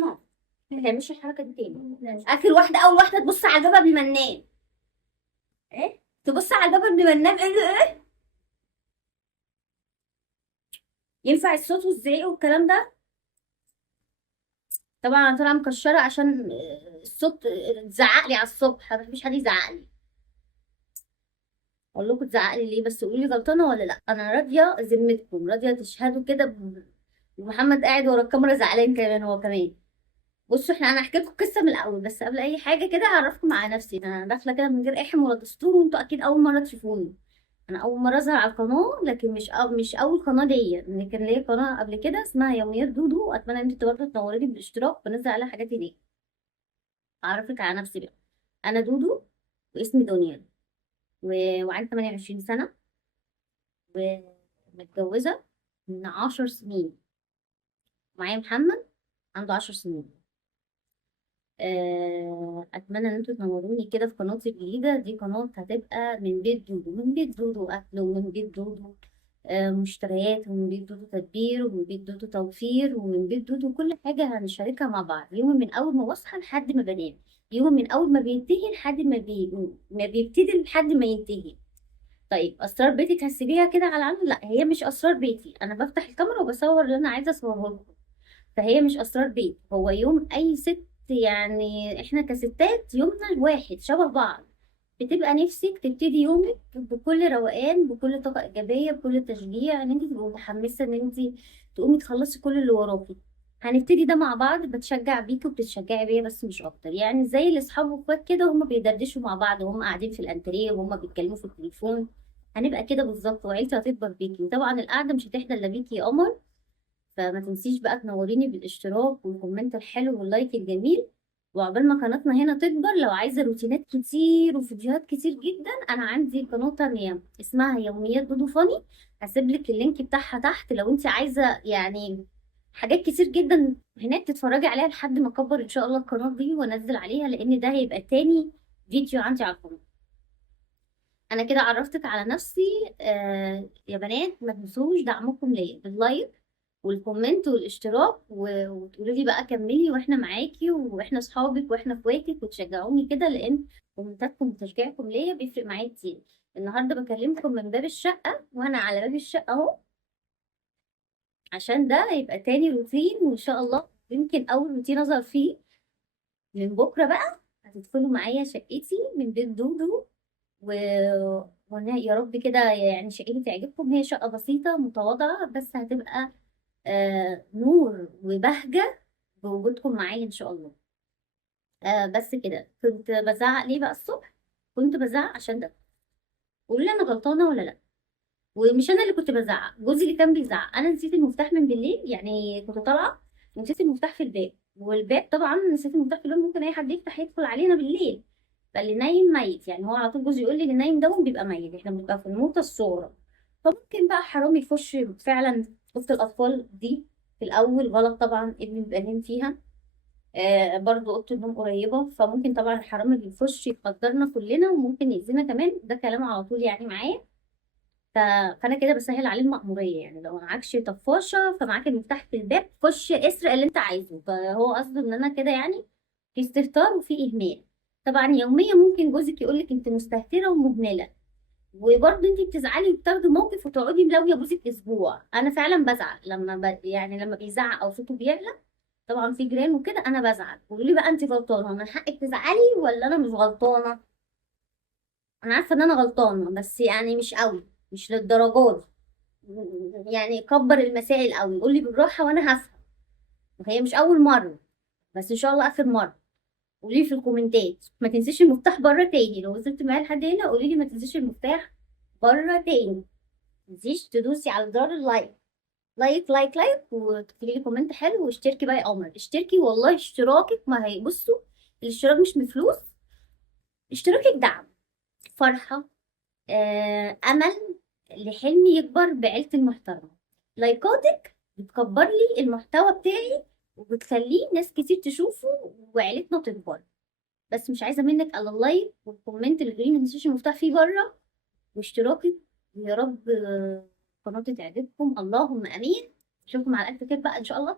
ماما ما تعملش الحركه دي تاني. اخر واحده، اول واحده تبص على الباب قبل ما ننام. ايه؟ تبص على الباب قبل ما ننام. ايه؟ ينفع الصوت والزعيق والكلام ده؟ طبعا انا طالعه مكشره عشان الصوت تزعق لي على الصبح، ما بحبش حد يزعق لي. اقول لكم تزعق لي ليه؟ بس قولوا لي غلطانه ولا لا. انا راضيه ذمتكم، راضيه تشهدوا كده ومحمد قاعد ورا الكاميرا زعلان كمان هو كمان. بصوا انا هحكي لكم قصه من الاول، بس قبل اي حاجه كده هعرفكم على نفسي. انا داخله كده من غير اي حم ولا دستور، وانتوا اكيد اول مره تشوفوني. انا اول مره اظهر على القناه، لكن مش اول قناه ليا، لان كان ليا قناه قبل كده اسمها يوميات دودو. اتمنى ان انتوا برضه تنوروني بالاشتراك، بنزل عليها حاجات هناك. اعرفك على نفسي بقى. انا دودو، واسمي دنيا، وعندي 28 سنه، ومتجوزه من 10 سنين. معايا محمد عنده 10 سنين. اتمنى ان انتوا تنوروني كده في قناتي الجديده دي. قناه هتبقى من بيت دودو، من بيت دودو اكل، ومن بيت دودو مشتريات، ومن بيت دودو تدبير، ومن بيت دودو توفير، ومن بيت دودو كل حاجه هنشاركها مع بعض. يوم من اول ما بصحى لحد ما بنام، يوم من اول ما بينتهي لحد ما بيبتدي لحد ما ينتهي. طيب اسرار بيتك هسيبيها كده على العالم؟ لا، هي مش اسرار بيتي. انا بفتح الكاميرا وبصور اللي انا عايزه اصوره لكم. فهي مش اسرار بيت، هو يوم اي ست. يعني احنا كستات يومنا الواحد شبه بعض. بتبقى نفسك تبتدي يومك بكل روقان، بكل طاقة إيجابية، بكل تشجيع، إن أنت تبقي متحمسة إن أنت تقومي تخلصي كل اللي وراكي. هنبتدي ده مع بعض، بتشجع بيكي وبتتشجعي بيا، بس مش أكتر. يعني زي الأصحاب وإخوات كده، هما بيدردشوا مع بعض وهم قاعدين في الأنتريه وهما بيتكلموا في التليفون. هنبقى كده بالظبط، وعيلتي هتكبر بيكي. وطبعا القعدة مش هتحلى إلا بيكي يا قمر. فما تنسيش بقى تنوريني بالاشتراك والكومنت الحلو واللايك الجميل. وعقبال ما قناتنا هنا تكبر، لو عايزة روتينات كتير وفيديوهات كتير جدا، أنا عندي قناة تانية اسمها يوميات دودو فاني. هسيبلك اللينك بتاعها تحت لو انت عايزة يعني حاجات كتير جدا هناك تتفرجي عليها، لحد ما اكبر ان شاء الله القناة دي وانزل عليها، لان ده هيبقى تاني فيديو عندي على القناة. انا كده عرفتك على نفسي. يا بنات ما تنسوش دعمكم ليا باللايك والكومنت والاشتراك، وتقولوا لي بقى كملي واحنا معاكي، واحنا اصحابك واحنا اخواتك، وتشجعوني كده، لان كومنتاتكم وتشجيعكم ليا بيفرق معايا كتير. النهارده بكلمكم من باب الشقه، وانا على باب الشقه اهو، عشان ده هيبقى تاني روتين، وان شاء الله يمكن اول روتين اظهر فيه من بكره بقى. هتدخلوا معايا شقتي من بيت دودو و... يا رب كده يعني شقتي تعجبكم. هي شقه بسيطه متواضعه، بس هتبقى نور وبهجة بوجودكم معايا إن شاء الله. بس كده. كنت بزعق ليه بقى الصبح؟ كنت بزعق عشان ده. قولي لي أنا غلطانة ولا لأ؟ ومش أنا اللي كنت بزعق، جوزي اللي كان بيزعق. أنا نسيت المفتاح من بالليل، يعني كنت طالعة ونسيت المفتاح في الباب. والباب طبعا نسيت المفتاح في الباب، ممكن أي حد يفتح يدخل علينا بالليل. فاللي نايم ميت، يعني هو على طول جوزي يقول لي اللي نايم ده بيبقى ميت، احنا بنبقى في الموتة الصغرى. فممكن بقى حرامي يخش فعلا. اوضه الاطفال دي في الاول غلط طبعا، ابني بيبقى نايم فيها. برضو اوضه النوم قريبه، فممكن طبعا الحرامي بيخش يقدرنا كلنا، وممكن يأذينا كمان. ده كلام على طول يعني معايا. ف... فانا كده بسهل عليه المأمورية. يعني لو معكش طفاشة فمعاك المفتاح في الباب، خش اسرق اللي انت عايزه. فهو قصده ان انا كده يعني في استهتار وفي اهمال. طبعا يوميا ممكن جوزك يقولك انت مستهترة ومهملة، وبرضه انت بتزعلي وبتاخدي موقف وتقعدي ملويه جوزك اسبوع. انا فعلا بزعل لما يعني لما بيزعق او صوته بيعلى. طبعا في جيران وكده انا بزعل. قولي لي بقى انت غلطانه، من حقك تزعلي ولا انا مش غلطانه؟ انا عارفه ان انا غلطانه، بس يعني مش قوي، مش للدرجات دي. يعني كبر المسائل قوي، قولي بالراحه وانا هفهم. وهي مش اول مره، بس ان شاء الله اخر مره. قولي لي في الكومنتات ما تنسيش المفتاح بره تاني. لو وصلت معايا لحد هنا قولي لي ما تنسيش المفتاح بره تاني. متنسيش تدوسي على زرار اللايك. لايك لايك لايك، وتكتبي لي كومنت حلو، واشتركي بقى يا قمر. اشتركي والله، اشتراكك ما هيبصوا. الاشتراك مش بفلوس، اشتراكك دعم، فرحة، أمل لحلمي يكبر بعيلتي المحترمة. لايكاتك بتكبر لي المحتوى بتاعي، وبتخليه ناس كتير تشوفه، وعيلتنا تكبر. بس مش عايزة منك الا اللايك والكومنت اللي تقولي ما تنسيش المفتاح فيه بره، واشتراكك. ويا رب قناتي تعجبكم، اللهم امين. اشوفكم على الف خير بقى ان شاء الله.